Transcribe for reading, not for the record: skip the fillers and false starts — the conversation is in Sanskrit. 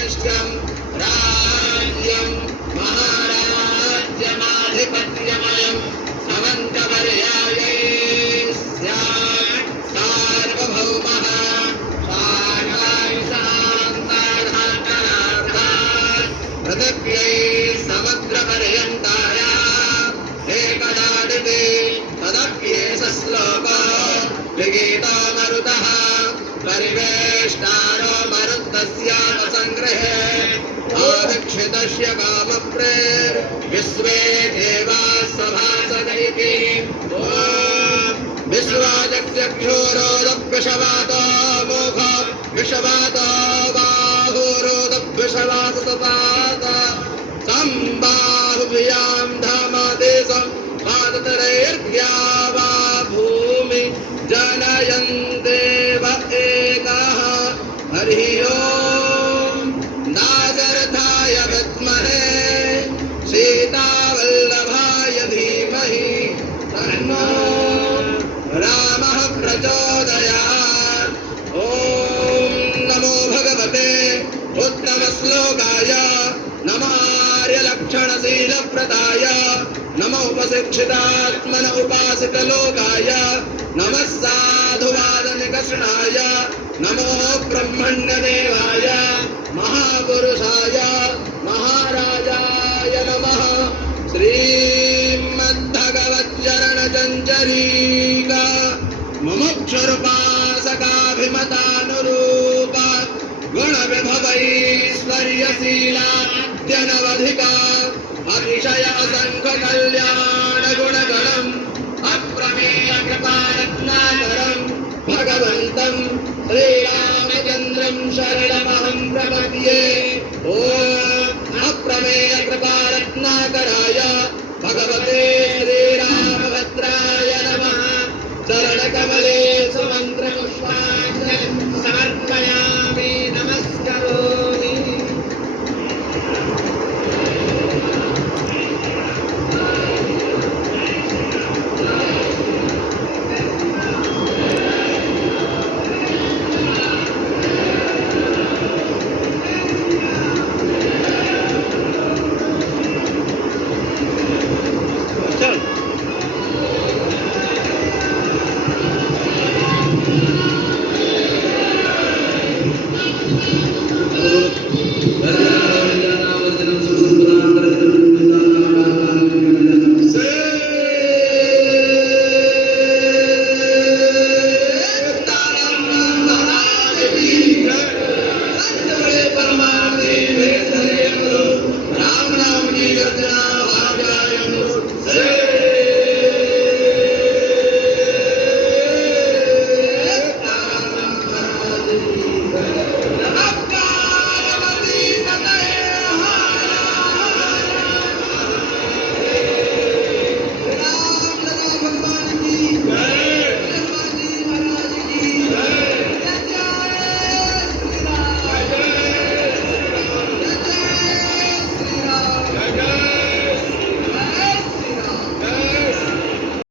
श्रेष्ठं राज्यं महाराज्यमाधिपत्यमयं समन्तपर्यायै स्यात् सार्वभौमः पृथिव्यै समुद्रपर्यन्ताया एकदादिते तदप्येष श्लोको विगीतो मरुतः परिवेष्टारो मरुतस्यापसङ्ग्रहे आवीक्षितस्य कामप्रेर्विश्वे देवाः सभासदैति ॐ विश्वाचक्षुरोदभ्यशवातो मोघ विषवातो बाहुरोदभ्यशवातसपात सम्बाहुभ्यां धामदेशं पादतरैर्घ्या वा भूमि जनयन्देव एकः हरिः ॐ दाशरथाय विद्महे सीतावल्लभाय धीमहि तन्नो रामः प्रचोदयात् ॐ नमो भगवते उत्तमश्लोकाय नमः आर्यलक्षणशीलप्रदाय नमो उपशिक्षितात्मन उपासितलोकाय नमः साधुवादनिकर्षणाय नमो ब्रह्मण्यदेवाय महापुरुषाय महाराजाय नमः श्रीमद्भगवच्चरणचञ्चरीका मुमुक्षुरुपासकाभिमतानुरूप गुणविभवैश्वर्यशीलाद्यनवधिका अतिशय असङ्ख्यकल्याण गुणगणम् अप्रमेय कृपारत्नाकरम् भगवन्तं श्रीरामचन्द्रं शरणमहं प्रपद्ये।